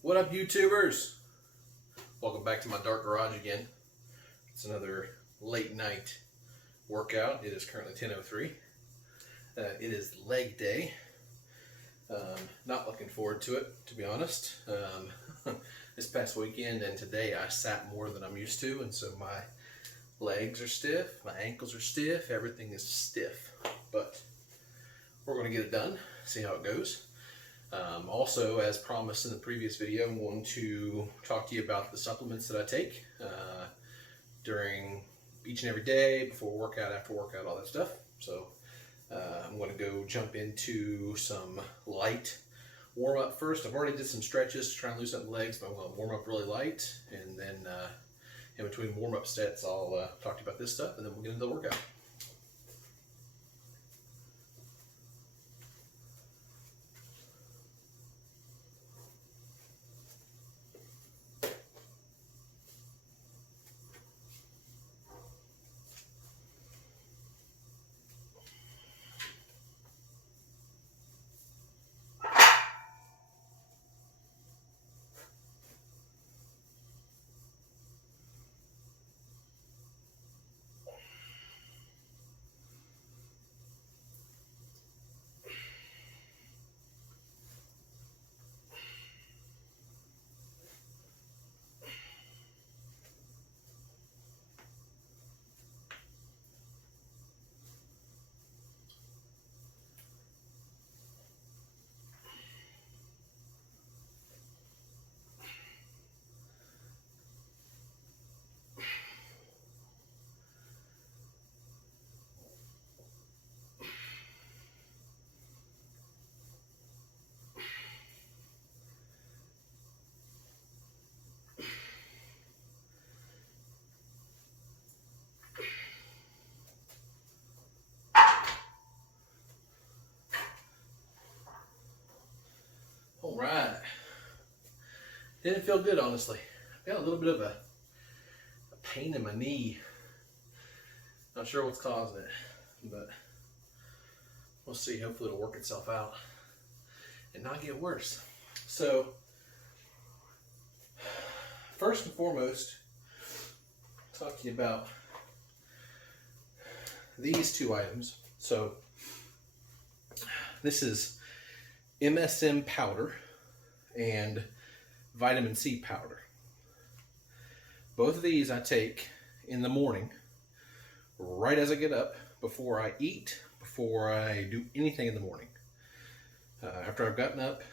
What up, YouTubers? Welcome back to my dark garage again. It's another late night workout. It is currently 10:03. It is leg day. Not looking forward to it, to be honest. This past weekend and today I sat more than I'm used to, and so my legs are stiff, my ankles are stiff, everything is stiff. But we're going to get it done, see how it goes. Also, as promised in the previous video, I'm going to talk to you about the supplements that I take during each and every day, before workout, after workout, all that stuff. So I'm going to go jump into some light warm-up first. I've already did some stretches to try and loosen up the legs, but I'm going to warm up really light, and then in between warm-up sets I'll talk to you about this stuff, and then we'll get into the workout. All right. Didn't feel good, honestly. I got a little bit of a pain in my knee. Not sure what's causing it, but we'll see. Hopefully it'll work itself out and not get worse. So, first and foremost, I'll talk to you about these two items. So, this is MSM powder and vitamin C powder. Both of these I take in the morning, right as I get up, before I eat, before I do anything in the morning. After I've gotten up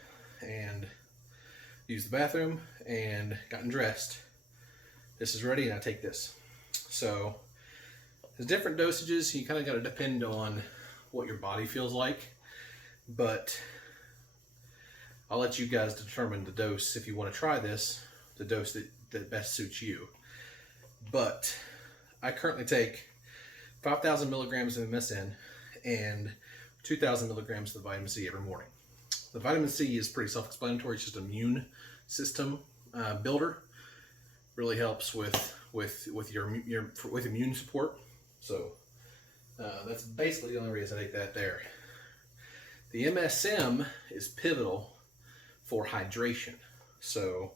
and used the bathroom and gotten dressed, this is ready and I take this. So there's different dosages. You kind of got to depend on what your body feels like, but I'll let you guys determine the dose if you want to try this, the dose that best suits you. But I currently take 5,000 milligrams of MSM and 2,000 milligrams of vitamin C every morning. The vitamin C is pretty self-explanatory. It's just an immune system builder. Really helps with immune support. So that's basically the only reason I take that there. The MSM is pivotal for hydration. So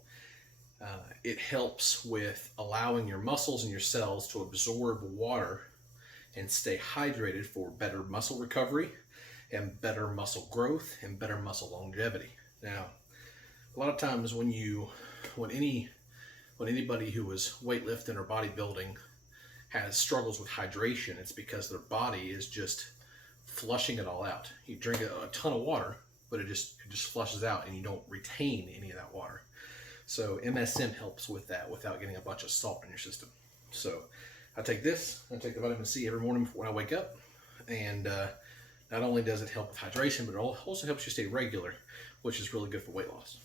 it helps with allowing your muscles and your cells to absorb water and stay hydrated for better muscle recovery and better muscle growth and better muscle longevity. Now, a lot of times when anybody who is weightlifting or bodybuilding has struggles with hydration, it's because their body is just flushing it all out. You drink a ton of water, but it just flushes out and you don't retain any of that water. So MSM helps with that without getting a bunch of salt in your system. So I take this, I take the vitamin C every morning when I wake up, and not only does it help with hydration, but it also helps you stay regular, which is really good for weight loss.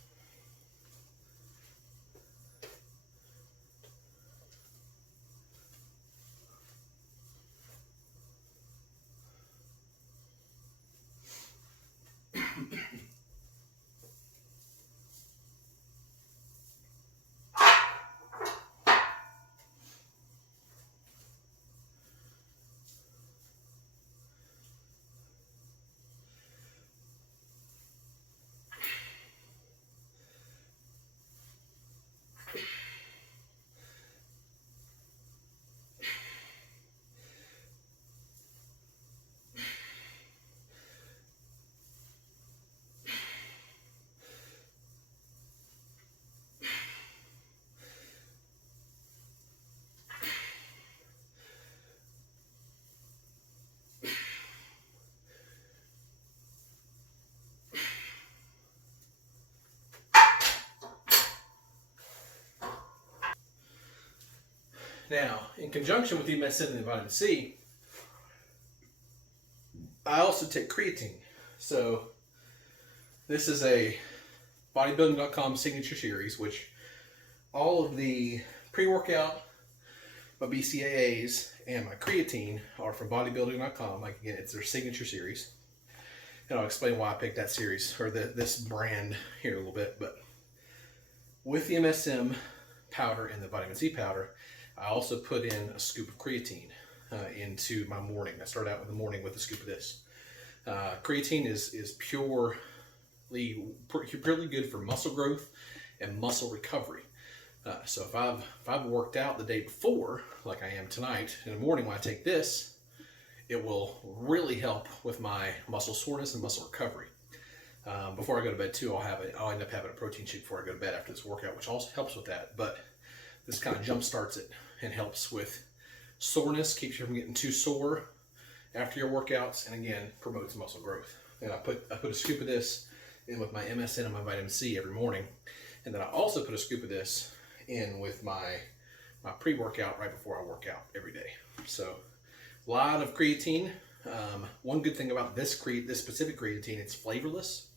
Now, in conjunction with the MSM and the vitamin C, I also take creatine. So this is a bodybuilding.com signature series, which all of the pre-workout, my BCAAs, and my creatine are from bodybuilding.com. Like, again, it's their signature series. And I'll explain why I picked that series, or this brand here in a little bit. But with the MSM powder and the vitamin C powder, I also put in a scoop of creatine into my morning. I start out with the morning with a scoop of this. Creatine is purely good for muscle growth and muscle recovery. So if I've worked out the day before, like I am tonight, in the morning when I take this, it will really help with my muscle soreness and muscle recovery. Before I go to bed too, I'll end up having a protein shake before I go to bed after this workout, which also helps with that. But this kind of jump starts it and helps with soreness, keeps you from getting too sore after your workouts, and again, promotes muscle growth. And I put a scoop of this in with my MSM and my vitamin C every morning. And then I also put a scoop of this in with my pre-workout right before I work out every day. So a lot of creatine. One good thing about this specific creatine, it's flavorless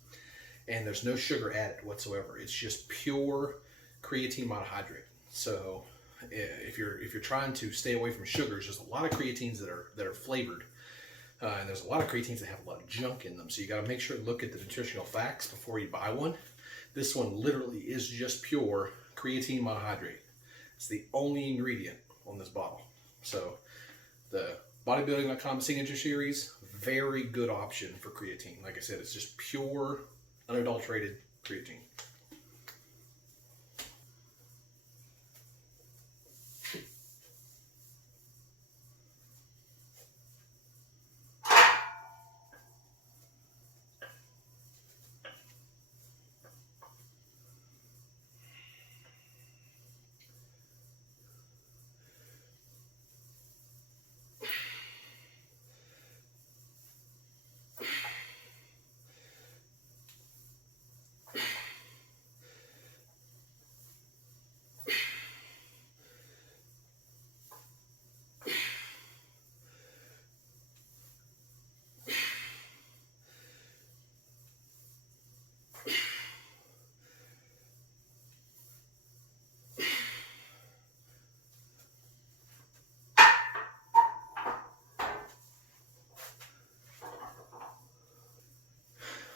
and there's no sugar added whatsoever. It's just pure creatine monohydrate. So if you're trying to stay away from sugars, there's a lot of creatines that are flavored. And there's a lot of creatines that have a lot of junk in them. So you got to make sure to look at the nutritional facts before you buy one. This one literally is just pure creatine monohydrate. It's the only ingredient on this bottle. So the bodybuilding.com signature series, very good option for creatine. Like I said, it's just pure, unadulterated creatine.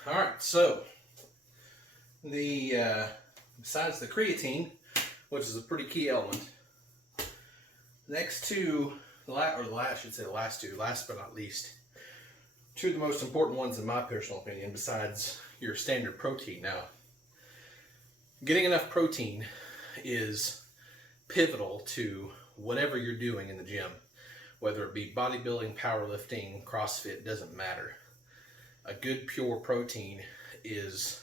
All right, so besides the creatine, which is a pretty key element, next to last but not least, two of the most important ones in my personal opinion, besides your standard protein. Now, getting enough protein is pivotal to whatever you're doing in the gym, whether it be bodybuilding, powerlifting, CrossFit, doesn't matter. A good pure protein is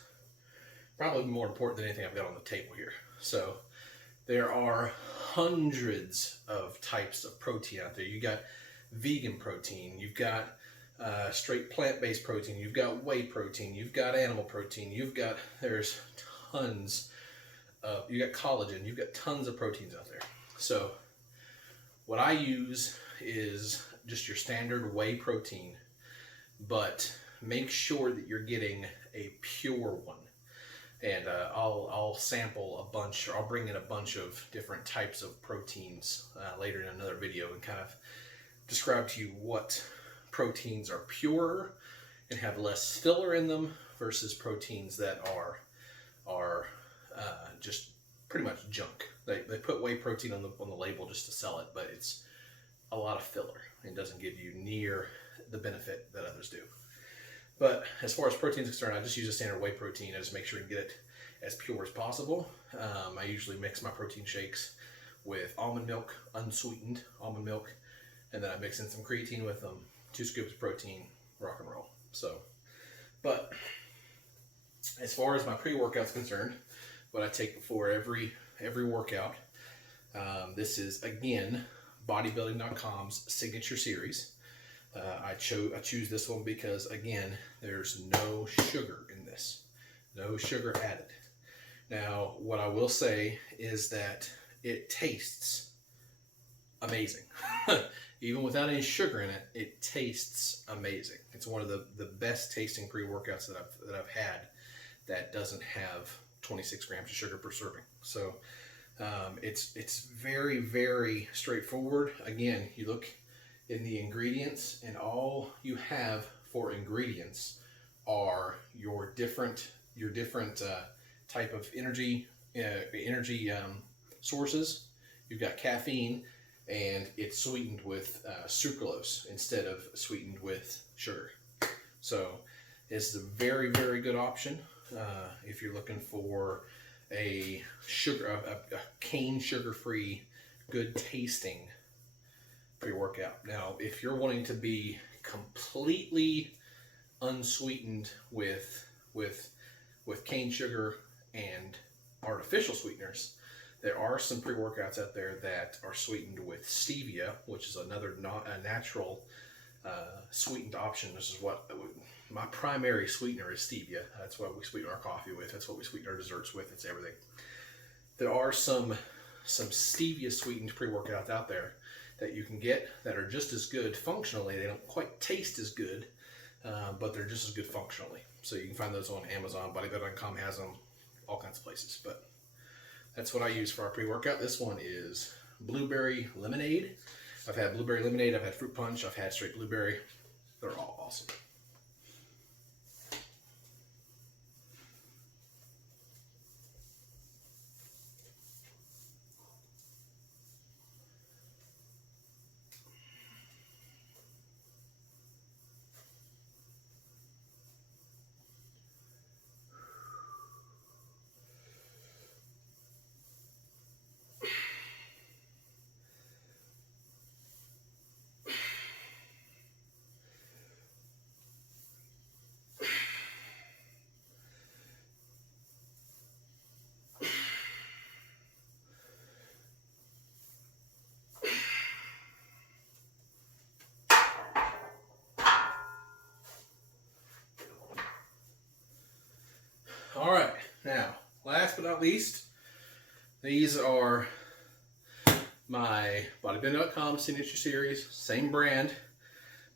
probably more important than anything I've got on the table here. So there are hundreds of types of protein out there. You got vegan protein, you've got straight plant-based protein, you've got whey protein, you've got animal protein, there's tons of, you got collagen, you've got tons of proteins out there. So what I use is just your standard whey protein, but make sure that you're getting a pure one. And I'll sample a bunch, or I'll bring in a bunch of different types of proteins later in another video and kind of describe to you what proteins are pure and have less filler in them versus proteins that are just pretty much junk. They put whey protein on the label just to sell it, but it's a lot of filler and doesn't give you near the benefit that others do. But as far as protein is concerned, I just use a standard whey protein. I just make sure to get it as pure as possible. I usually mix my protein shakes with almond milk, unsweetened almond milk, and then I mix in some creatine with them, 2 scoops of protein, rock and roll. So, but as far as my pre-workout is concerned, what I take before every workout, this is, again, bodybuilding.com's signature series. I choose this one because, again, there's no sugar in this. No sugar added. Now, what I will say is that it tastes amazing. Even without any sugar in it, it tastes amazing. It's one of the best tasting pre-workouts that I've had that doesn't have 26 grams of sugar per serving. So it's very, very straightforward. Again, you look in the ingredients, and all you have for ingredients are your different type of energy sources. You've got caffeine, and it's sweetened with sucralose instead of sweetened with sugar. So it's a very, very good option if you're looking for a cane sugar-free, good tasting pre-workout. Now, if you're wanting to be completely unsweetened with cane sugar and artificial sweeteners, there are some pre-workouts out there that are sweetened with stevia, which is another a natural sweetened option. This is what my primary sweetener is, stevia. That's what we sweeten our coffee with. That's what we sweeten our desserts with. It's everything. There are some stevia sweetened pre-workouts out there that you can get that are just as good functionally. They don't quite taste as good, but they're just as good functionally. So you can find those on Amazon. Bodybuilder.com has them, all kinds of places. But that's what I use for our pre-workout. This one is blueberry lemonade. I've had blueberry lemonade, I've had fruit punch, I've had straight blueberry. They're all awesome. All right, now, last but not least, these are my Bodybuilding.com Signature Series, same brand,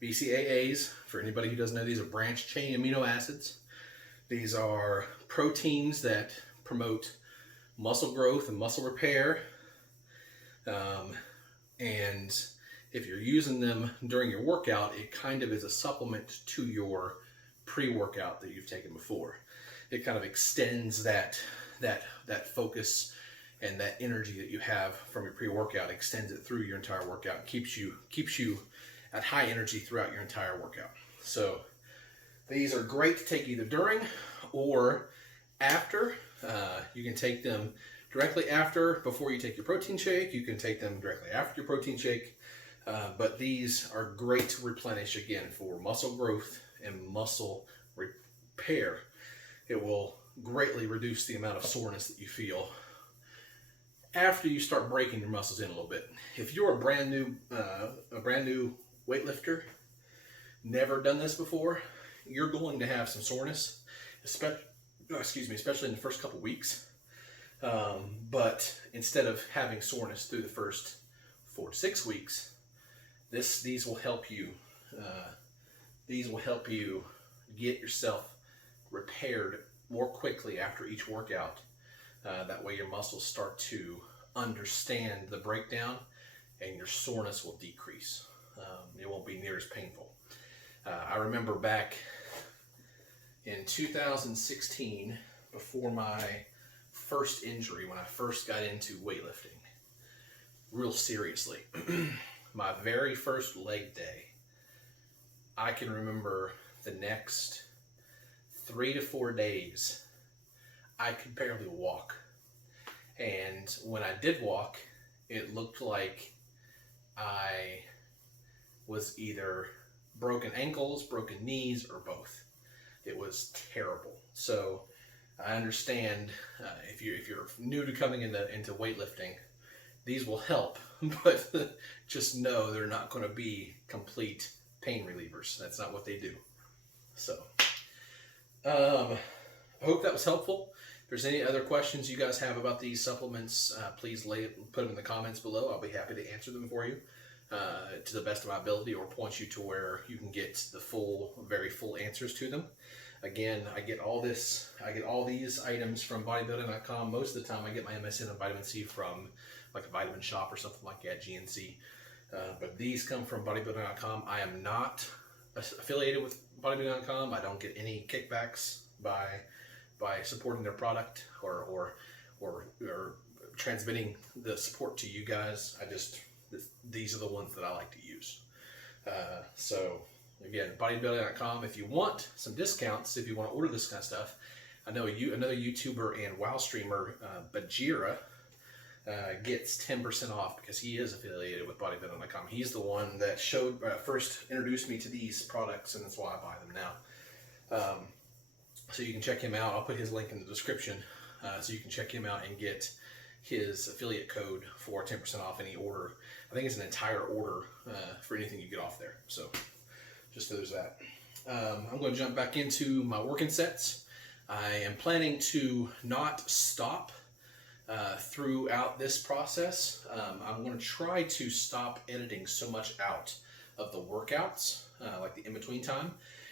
BCAAs. For anybody who doesn't know, these are branched chain amino acids. These are proteins that promote muscle growth and muscle repair. And if you're using them during your workout, it kind of is a supplement to your pre-workout that you've taken before. It kind of extends that focus and that energy that you have from your pre-workout, extends it through your entire workout, and keeps you at high energy throughout your entire workout. So these are great to take either during or after. You can take them directly before you take your protein shake. You can take them directly after your protein shake. But these are great to replenish, again, for muscle growth and muscle repair. It will greatly reduce the amount of soreness that you feel after you start breaking your muscles in a little bit. If you're a brand new weightlifter, never done this before, you're going to have some soreness, especially in the first couple weeks. But instead of having soreness through the first 4 to 6 weeks, these will help you. These will help you get yourself repaired more quickly after each workout. That way your muscles start to understand the breakdown, and your soreness will decrease. It won't be near as painful. I remember back in 2016, before my first injury, when I first got into weightlifting real seriously, my very first leg day, I can remember the next 3 to 4 days, I could barely walk. And when I did walk, it looked like I was either broken ankles, broken knees, or both. It was terrible. So I understand if you're new to coming into weightlifting, these will help, but just know they're not going to be complete pain relievers. That's not what they do. So I hope that was helpful. there's any other questions you guys have about these supplements, please put them in the comments below. I'll be happy to answer them for you to the best of my ability, or point you to where you can get the very full answers to them. Again, I get all these items from bodybuilding.com. Most of the time I get my MSM and vitamin C from like a vitamin shop or something like that, GNC. But these come from bodybuilding.com. I am not affiliated with bodybuilding.com. I don't get any kickbacks by supporting their product or transmitting the support to you guys. These are the ones that I like to use. So again, bodybuilding.com. If you want some discounts, if you want to order this kind of stuff, I know another YouTuber and WoW streamer, Bajira, gets 10% off because he is affiliated with bodybuilding.com. He's the one that first introduced me to these products, and that's why I buy them now. So you can check him out. I'll put his link in the description, so you can check him out and get his affiliate code for 10% off any order. I think it's an entire order for anything you get off there. So just so there's that. I'm going to jump back into my working sets. I am planning to not stop throughout this process. I'm going to try to stop editing so much out of the workouts, like the in-between time.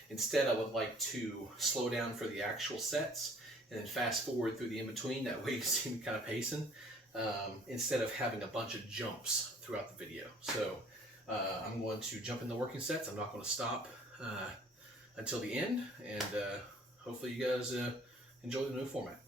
Instead, I would like to slow down for the actual sets and then fast forward through the in-between. That way you see me kind of pacing, instead of having a bunch of jumps throughout the video. So I'm going to jump in the working sets. I'm not going to stop until the end, and hopefully you guys enjoy the new format.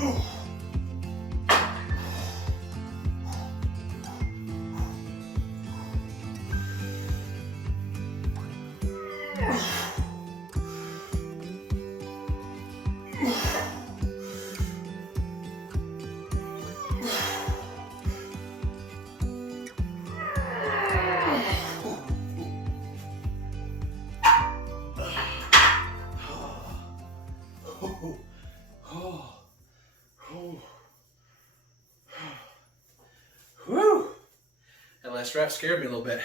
Whew. That last rep scared me a little bit.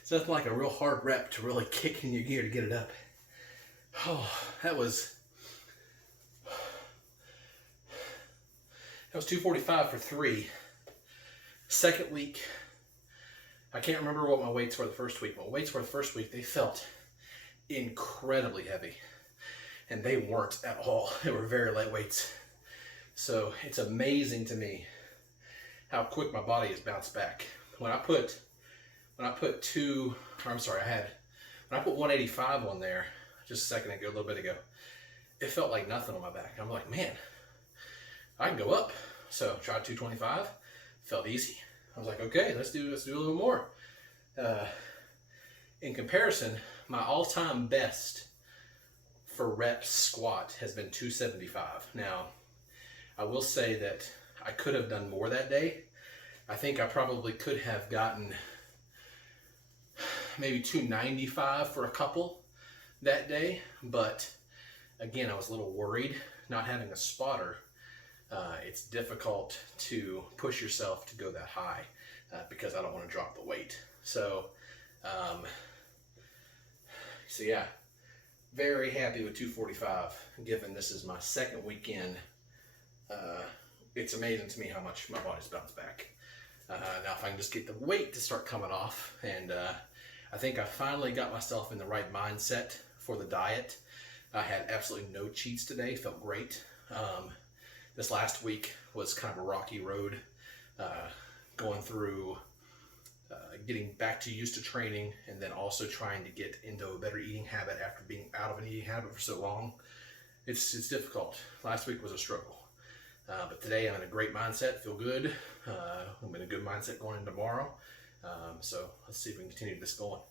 It's nothing like a real hard rep to really kick in your gear to get it up. That was 245 for 3. Second week, I can't remember what my weights were the first week. My weights were the first week, they felt incredibly heavy. And they weren't at all. They were very light weights. So it's amazing to me how quick my body has bounced back. When I put 185 on there just a second ago, a little bit ago, it felt like nothing on my back. I'm like, man, I can go up. So tried 225, felt easy. I was like, okay, let's do a little more. In comparison, my all-time best for reps squat has been 275. Now, I will say that I could have done more that day. I think I probably could have gotten maybe 295 for a couple that day, but again, I was a little worried not having a spotter. It's difficult to push yourself to go that high because I don't want to drop the weight. So yeah, very happy with 245, given this is my second weekend. It's amazing to me how much my body's bounced back. Now if I can just get the weight to start coming off, and I think I finally got myself in the right mindset for the diet. I had absolutely no cheats today, felt great. This last week was kind of a rocky road, going through getting back to used to training, and then also trying to get into a better eating habit after being out of an eating habit for so long. It's difficult. Last week was a struggle. But today I'm in a great mindset, feel good. I'm in a good mindset going into tomorrow. So let's see if we can continue this going.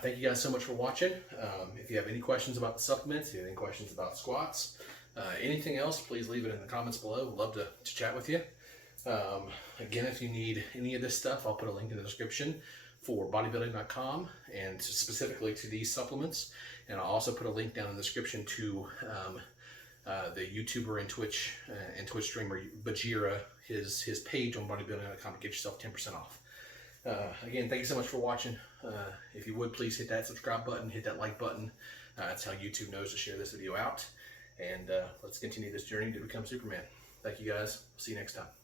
Thank you guys so much for watching. If you have any questions about the supplements, if you have any questions about squats, anything else, please leave it in the comments below. We'd love to chat with you. Again, if you need any of this stuff, I'll put a link in the description for bodybuilding.com and specifically to these supplements. And I'll also put a link down in the description to the YouTuber and Twitch streamer Bajira, his page on bodybuilding.com to get yourself 10% off. Again, thank you so much for watching. If you would, please hit that subscribe button, hit that like button. That's how YouTube knows to share this video out. And let's continue this journey to become Superman. Thank you guys. See you next time.